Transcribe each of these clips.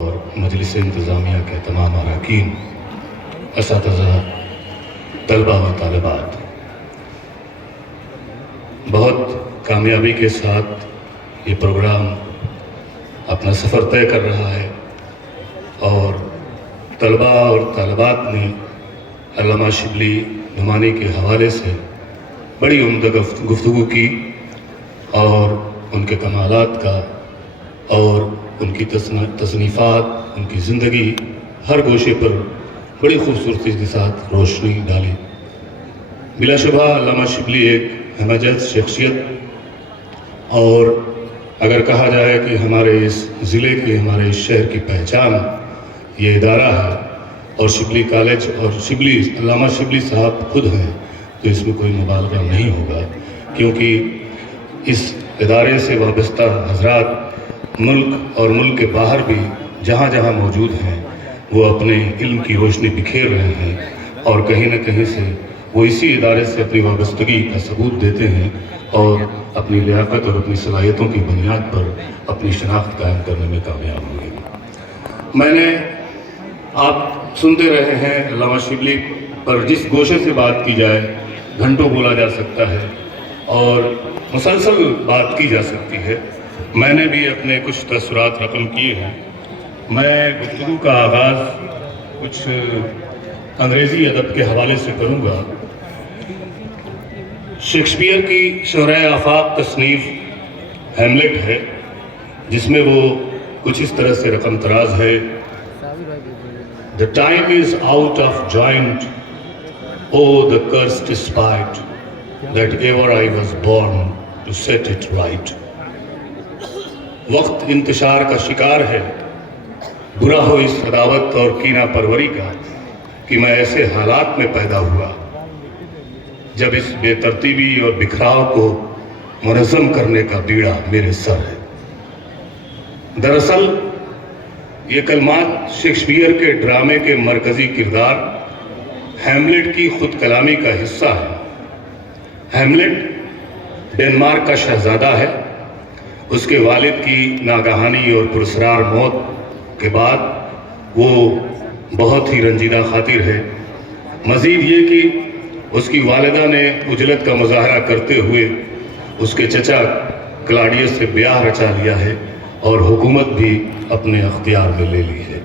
اور مجلس انتظامیہ کے تمام اراکین، اساتذہ، طلبہ و طالبات، بہت کامیابی کے ساتھ یہ پروگرام اپنا سفر طے کر رہا ہے اور طلبہ اور طالبات نے علامہ شبلی نعمانی کے حوالے سے بڑی عمدہ گفتگو کی اور ان کے کمالات کا اور ان کی تصنیفات، ان کی زندگی ہر گوشے پر بڑی خوبصورتی کے ساتھ روشنی ڈالی۔ بلا شبہ علامہ شبلی ایک ہمہ شخصیت اور اگر کہا جائے کہ ہمارے اس ضلع کی، ہمارے اس شہر کی پہچان یہ ادارہ ہے اور شبلی کالج اور علامہ شبلی صاحب خود ہیں، تو اس میں کوئی مبالغہ نہیں ہوگا، کیونکہ اس ادارے سے وابستہ حضرات ملک اور ملک کے باہر بھی جہاں جہاں موجود ہیں وہ اپنے علم کی روشنی بکھیر رہے ہیں اور کہیں نہ کہیں سے وہ اسی ادارے سے اپنی وابستگی کا ثبوت دیتے ہیں اور اپنی لیاقت اور اپنی صلاحیتوں کی بنیاد پر اپنی شناخت قائم کرنے میں کامیاب ہوئے۔ میں نے آپ سنتے رہے ہیں علامہ شبلی پر جس گوشے سے بات کی جائے گھنٹوں بولا جا سکتا ہے اور مسلسل بات کی جا سکتی ہے۔ میں نے بھی اپنے کچھ تاثرات رقم کیے ہیں۔ میں گفتگو کا آغاز کچھ انگریزی ادب کے حوالے سے کروں گا۔ شیکسپیئر کی شہرۂ آفاق تصنیف ہیملیٹ ہے، جس میں وہ کچھ اس طرح سے رقم تراز ہے: The time is out of joint, oh the cursed spite, that ever I was born to set it right. وقت انتشار کا شکار ہے، برا ہو اس عداوت اور کینہ پروری کا کہ میں ایسے حالات میں پیدا ہوا جب اس بے ترتیبی اور بکھراؤ کو منظم کرنے کا بیڑا میرے سر ہے۔ دراصل یہ کلمات شیکسپیئر کے ڈرامے کے مرکزی کردار ہیملیٹ کی خود کلامی کا حصہ ہے۔ ہیملیٹ ڈنمارک کا شہزادہ ہے۔ اس کے والد کی ناگہانی اور پراسرار موت کے بعد وہ بہت ہی رنجیدہ خاطر ہے۔ مزید یہ کہ اس کی والدہ نے عجلت کا مظاہرہ کرتے ہوئے اس کے چچا کلاڈیس سے بیاہ رچا لیا ہے اور حکومت بھی اپنے اختیار میں لے لی ہے۔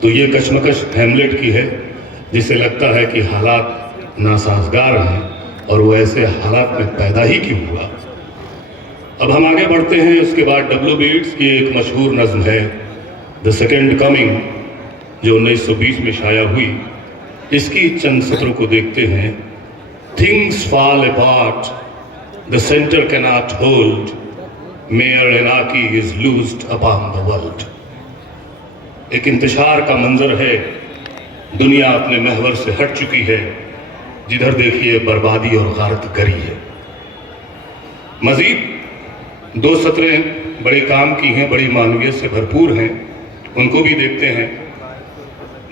تو یہ کشمکش ہیملیٹ کی ہے، جسے لگتا ہے کہ حالات ناسازگار ہیں اور وہ ایسے حالات میں پیدا ہی کیوں ہوا۔ اب ہم آگے بڑھتے ہیں۔ اس کے بعد ڈبلو بیٹس کی ایک مشہور نظم ہے The Second Coming، جو 1920 میں شائع ہوئی۔ اس کی چند سطروں کو دیکھتے ہیں۔ Things fall apart, the center cannot hold, mere anarchy is loosed upon the world۔ ایک انتشار کا منظر ہے، دنیا اپنے محور سے ہٹ چکی ہے، جدھر دیکھیے بربادی اور غارت گری ہے۔ مزید دو سطریں بڑے کام کی ہیں، بڑی معنویت سے بھرپور ہیں، ان کو بھی دیکھتے ہیں۔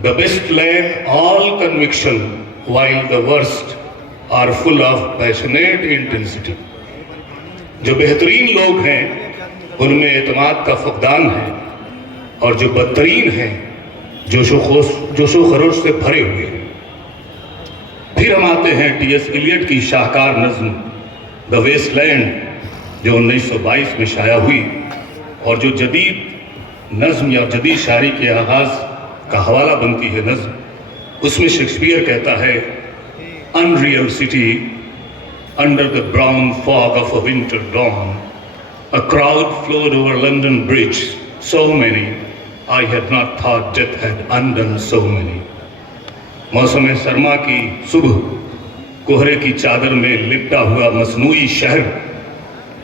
The best lack all conviction, while the worst are full of passionate intensity۔ جو بہترین لوگ ہیں ان میں اعتماد کا فقدان ہے اور جو بدترین ہیں جوش و خروش سے بھرے ہوئے ہیں۔ پھر ہم آتے ہیں ٹی ایس ایلیٹ کی شاہکار نظم The Wasteland، جو 1922 میں شائع ہوئی اور جو جدید نظم یا جدید شاعری کے آغاز کا حوالہ بنتی ہے نظم۔ اس میں شیکسپیئر کہتا ہے: Unreal city, under the brown fog of a winter dawn, a crowd flowed over London Bridge, so many, I had not thought death had undone so many۔ موسم سرما کی صبح، کوہرے کی چادر میں لپٹا ہوا مصنوعی شہر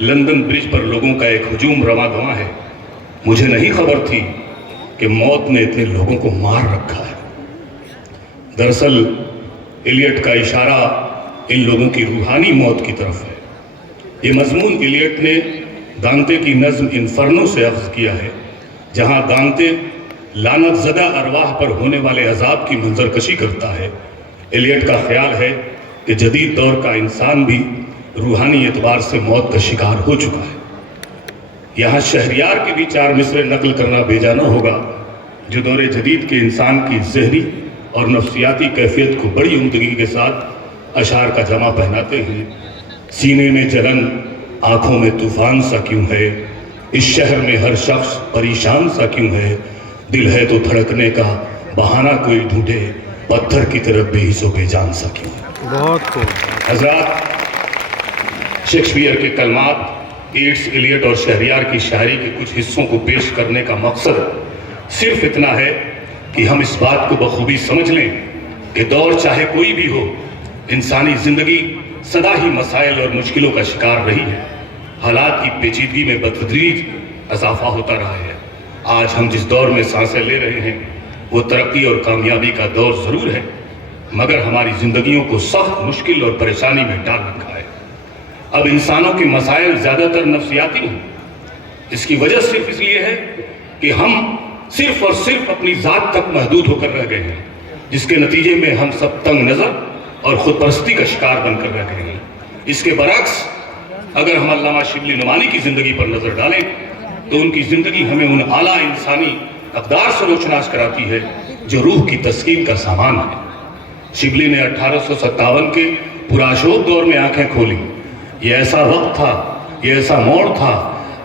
لندن برج پر لوگوں کا ایک ہجوم رواں دواں ہے۔ مجھے نہیں خبر تھی کہ موت نے اتنے لوگوں کو مار رکھا ہے۔ دراصل ایلیٹ کا اشارہ ان لوگوں کی روحانی موت کی طرف ہے۔ یہ مضمون ایلیٹ نے دانتے کی نظم انفرنو سے اخذ کیا ہے، جہاں دانتے لعنت زدہ ارواح پر ہونے والے عذاب کی منظر کشی کرتا ہے۔ ایلیٹ کا خیال ہے کہ جدید دور کا انسان بھی روحانی اعتبار سے موت کا شکار ہو چکا ہے۔ یہاں شہریار کی بھی چار مصرے نقل کرنا بے جانا ہوگا۔ جو دور جدید کے انسان کی ذہنی اور نفسیاتی کیفیت کو بڑی عمدگی کے ساتھ اشعار کا جمع پہناتے ہیں۔ سینے میں جلن، آنکھوں میں طوفان سا کیوں ہے، اس شہر میں ہر شخص پریشان سا کیوں ہے، دل ہے تو دھڑکنے کا بہانہ کوئی ڈھونڈے، پتھر کی طرف بے حس و بے جان سا کیوں ہے۔ بہت خوب حضرات، شیکسپیئر کے کلمات، ایٹس، ایلیٹ اور شہریار کی شاعری کے کچھ حصوں کو پیش کرنے کا مقصد صرف اتنا ہے کہ ہم اس بات کو بخوبی سمجھ لیں کہ دور چاہے کوئی بھی ہو، انسانی زندگی سدا ہی مسائل اور مشکلوں کا شکار رہی ہے۔ حالات کی پیچیدگی میں بتدریج اضافہ ہوتا رہا ہے۔ آج ہم جس دور میں سانسیں لے رہے ہیں وہ ترقی اور کامیابی کا دور ضرور ہے، مگر ہماری زندگیوں کو سخت مشکل اور پریشانی میں ڈال رکھا ہے۔ اب انسانوں کے مسائل زیادہ تر نفسیاتی ہیں۔ اس کی وجہ صرف اس لیے ہے کہ ہم صرف اور صرف اپنی ذات تک محدود ہو کر رہ گئے ہیں، جس کے نتیجے میں ہم سب تنگ نظر اور خود پرستی کا شکار بن کر رہ گئے ہیں۔ اس کے برعکس اگر ہم علامہ شبلی نعمانی کی زندگی پر نظر ڈالیں تو ان کی زندگی ہمیں ان اعلیٰ انسانی اقدار سے روشناس کراتی ہے جو روح کی تسکین کا سامان ہے۔ شبلی نے 1857 کے پرآشوب دور میں آنکھیں کھولی۔ یہ ایسا وقت تھا، یہ ایسا موڑ تھا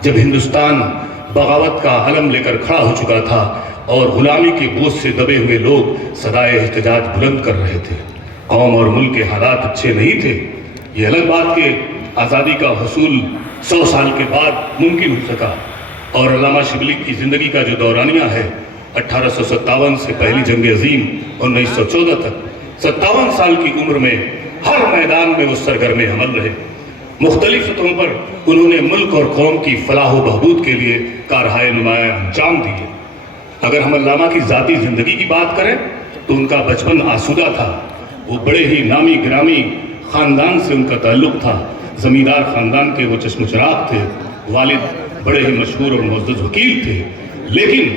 جب ہندوستان بغاوت کا علم لے کر کھڑا ہو چکا تھا اور غلامی کے بوجھ سے دبے ہوئے لوگ صدائے احتجاج بلند کر رہے تھے۔ قوم اور ملک کے حالات اچھے نہیں تھے۔ یہ الگ بات کہ آزادی کا حصول 100 سال کے بعد ممکن ہو سکا، اور علامہ شبلی کی زندگی کا جو دورانیہ ہے 1857 سے پہلی جنگ عظیم 1914 تک، 57 سال کی عمر میں ہر میدان میں وہ سرگرم عمل رہے۔ مختلف سطحوں پر انہوں نے ملک اور قوم کی فلاح و بہبود کے لیے کارہائے نمایاں انجام دیے۔ اگر ہم علامہ کی ذاتی زندگی کی بات کریں تو ان کا بچپن آسودہ تھا۔ وہ بڑے ہی نامی گرامی خاندان سے ان کا تعلق تھا۔ زمیندار خاندان کے وہ چشم چراغ تھے۔ والد بڑے ہی مشہور اور معزز وکیل تھے، لیکن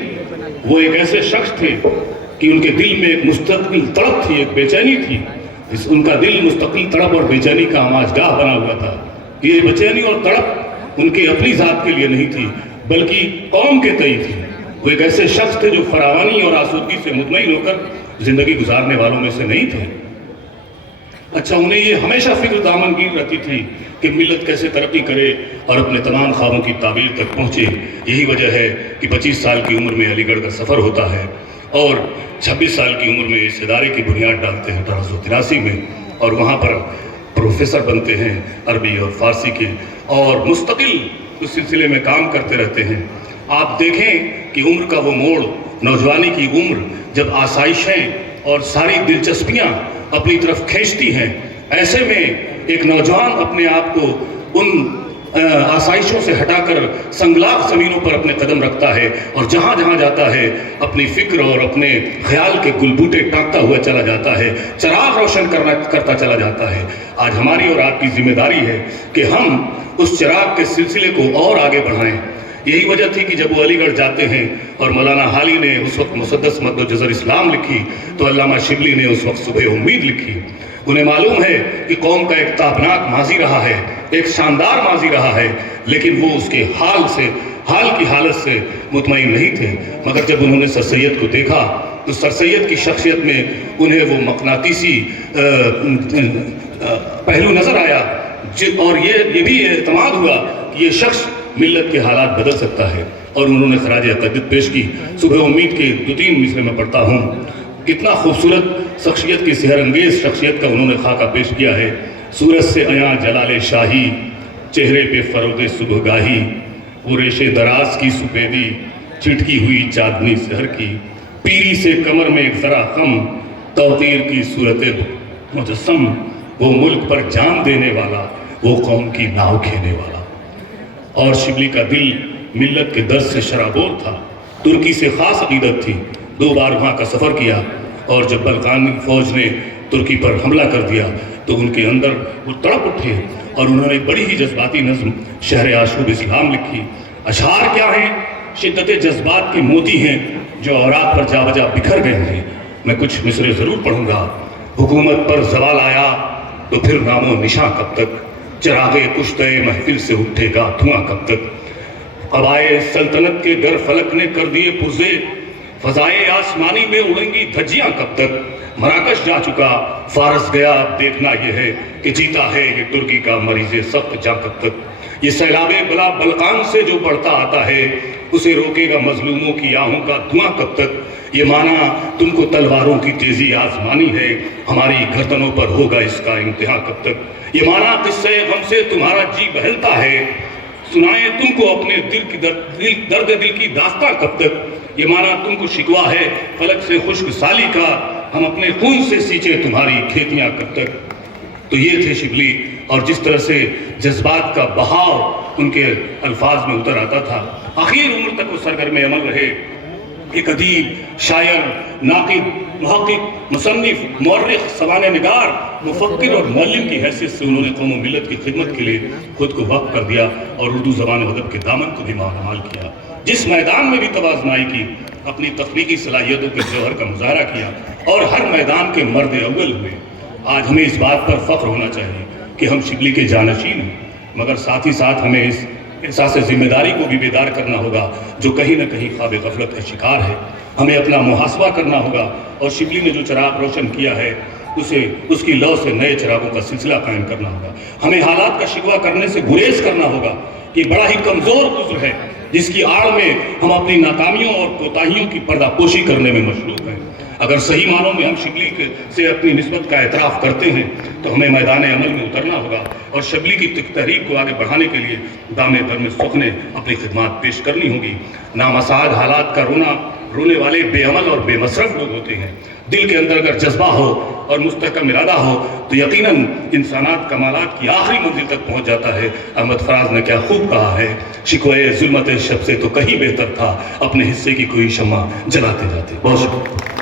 وہ ایک ایسے شخص تھے کہ ان کے دل میں ایک مستقل تڑپ تھی، ایک بے چینی تھی۔ ان کا دل مستقل تڑپ اور بے چینی کا آماجگاہ بنا ہوا تھا۔ یہ بے چینی اور تڑپ ان کی اپنی ذات کے لیے نہیں تھی بلکہ قوم کے تئیں تھی۔ وہ ایک ایسے شخص تھے جو فراوانی اور آسودگی سے مطمئن ہو کر زندگی گزارنے والوں میں سے نہیں تھے۔ اچھا، انہیں یہ ہمیشہ فکر دامنگیر رہتی تھی کہ ملت کیسے ترقی کرے اور اپنے تمام خوابوں کی تعبیر تک پہنچے۔ یہی وجہ ہے کہ 25 سال کی عمر میں علی گڑھ کا سفر ہوتا ہے اور 26 سال کی عمر میں اس ادارے کی بنیاد ڈالتے ہیں 1883 میں، اور وہاں پر پروفیسر بنتے ہیں عربی اور فارسی کے، اور مستقل اس سلسلے میں کام کرتے رہتے ہیں۔ آپ دیکھیں کہ عمر کا وہ موڑ، نوجوانی کی عمر، جب آسائشیں اور ساری دلچسپیاں اپنی طرف کھینچتی ہیں، ایسے میں ایک نوجوان اپنے آپ کو ان آسائشوں سے ہٹا کر سنگلاخ زمینوں پر اپنے قدم رکھتا ہے اور جہاں جہاں جاتا ہے اپنی فکر اور اپنے خیال کے گل بوٹے ٹانکتا ہوا چلا جاتا ہے، چراغ روشن کرتا چلا جاتا ہے۔ آج ہماری اور آپ کی ذمہ داری ہے کہ ہم اس چراغ کے سلسلے کو اور آگے بڑھائیں۔ یہی وجہ تھی کہ جب وہ علی گڑھ جاتے ہیں اور مولانا حالی نے اس وقت مسدس مد و جزر اسلام لکھی تو علامہ شبلی نے اس وقت صبح امید لکھی۔ انہیں معلوم ہے کہ قوم کا ایک تابناک ماضی رہا ہے، ایک شاندار ماضی رہا ہے، لیکن وہ اس کے حال کی حالت سے مطمئن نہیں تھے۔ مگر جب انہوں نے سر سید کو دیکھا تو سر سید کی شخصیت میں انہیں وہ مقناطیسی پہلو نظر آیا، اور یہ بھی اعتماد ہوا کہ یہ شخص ملت کے حالات بدل سکتا ہے، اور انہوں نے خراج عقیدت پیش کی۔ صبح امید کے 2-3 مصرے میں پڑھتا ہوں، کتنا خوبصورت شخصیت کی سحر انگیز شخصیت کا انہوں نے خاکہ پیش کیا ہے۔ سورج سے عیاں جلال شاہی، چہرے پہ فرود صبح گاہی، وہ ریش دراز کی سپیدی، چٹکی ہوئی چاندنی سحر کی، پیری سے کمر میں ایک ذرا خم، توقیر کی صورت مجسم، وہ ملک پر جان دینے والا، وہ قوم کی ناؤ کھینے والا۔ اور شبلی کا دل ملت کے درد سے شرابور تھا۔ ترکی سے خاص عقیدت تھی۔ 2 بار وہاں کا سفر کیا، اور جب بلقانی فوج نے ترکی پر حملہ کر دیا تو ان کے اندر وہ تڑپ اٹھے اور انہوں نے بڑی ہی جذباتی نظم شہر آشوب اسلام لکھی۔ اشعار کیا ہیں؟ شدت جذبات کے موتی ہیں جو اوراق پر جا بجا بکھر گئے ہیں۔ میں کچھ مصرے ضرور پڑھوں گا۔ حکومت پر زوال آیا تو پھر نام و نشاں کب تک، چراغے کشتہ محفل سے اٹھے گا دھواں کب تک، قبائے سلطنت کے گر فلک نے کر دیے پرزے، فضائے آسمانی میں اڑیں گی دھجیاں کب تک، مراکش جا چکا فارس گیا، اب دیکھنا یہ ہے کہ جیتا ہے یہ ترکی کا مریض سخت جا کب تک۔ یہ سیلاب بلا بلقان سے جو بڑھتا آتا ہے، اسے روکے گا مظلوموں کی آہوں کا دھواں کب تک۔ یہ مانا تم کو تلواروں کی تیزی آزمانی ہے، ہماری گردنوں پر ہوگا اس کا امتحان کب تک۔ یہ مانا قصے غم سے تمہارا جی بہلتا ہے، سنائیں تم کو اپنے درد دل کی داستاں کب تک۔ یہ مانا تم کو شکوا ہے فلک سے خشک سالی کا، ہم اپنے خون سے سینچے تمہاری کھیتیاں کب تک۔ تو یہ تھے شبلی، اور جس طرح سے جذبات کا بہاؤ ان کے الفاظ میں اتر آتا تھا۔ آخر عمر تک وہ سرگرم عمل رہے، ایک ادیب، شاعر، ناقد، محقق، مصنف، مورخ، سوانح نگار، مفکر اور معلم کی حیثیت سے انہوں نے قوم و ملت کی خدمت کے لیے خود کو وقف کر دیا اور اردو زبان و ادب کے دامن کو بھی مالامال کیا۔ جس میدان میں بھی توازنائی کی، اپنی تخلیقی صلاحیتوں کے جوہر کا مظاہرہ کیا اور ہر میدان کے مرد اول ہوئے۔ آج ہمیں اس بات پر فخر ہونا چاہیے کہ ہم شبلی کے جانشین ہیں، مگر ساتھ ہی ساتھ ہمیں اس احساس ذمہ داری کو بھی بیدار کرنا ہوگا جو کہیں نہ کہیں خواب غفلت کا شکار ہے۔ ہمیں اپنا محاسبہ کرنا ہوگا اور شبلی نے جو چراغ روشن کیا ہے اس کی لو سے نئے چراغوں کا سلسلہ قائم کرنا ہوگا۔ ہمیں حالات کا شکوہ کرنے سے گریز کرنا ہوگا کہ بڑا ہی کمزور عذر ہے جس کی آڑ میں ہم اپنی ناکامیوں اور کوتاہیوں کی پردہ پوشی کرنے میں مشروط ہیں۔ اگر صحیح معنوں میں ہم شبلی سے اپنی نسبت کا اعتراف کرتے ہیں تو ہمیں میدان عمل میں اترنا ہوگا اور شبلی کی تحریک کو آگے بڑھانے کے لیے دام در میں سخنے اپنی خدمات پیش کرنی ہوگی۔ نامساعد حالات کا رونے والے بے عمل اور بے مصرف لوگ ہوتے ہیں۔ دل کے اندر اگر جذبہ ہو اور مستحکم ارادہ ہو تو یقیناً انسانات کمالات کی آخری منزل تک پہنچ جاتا ہے۔ احمد فراز نے کیا خوب کہا ہے، شکوے ظلمت شب سے تو کہیں بہتر تھا اپنے حصے کی کوئی شمع جلاتے جاتے۔ بہت شکریہ۔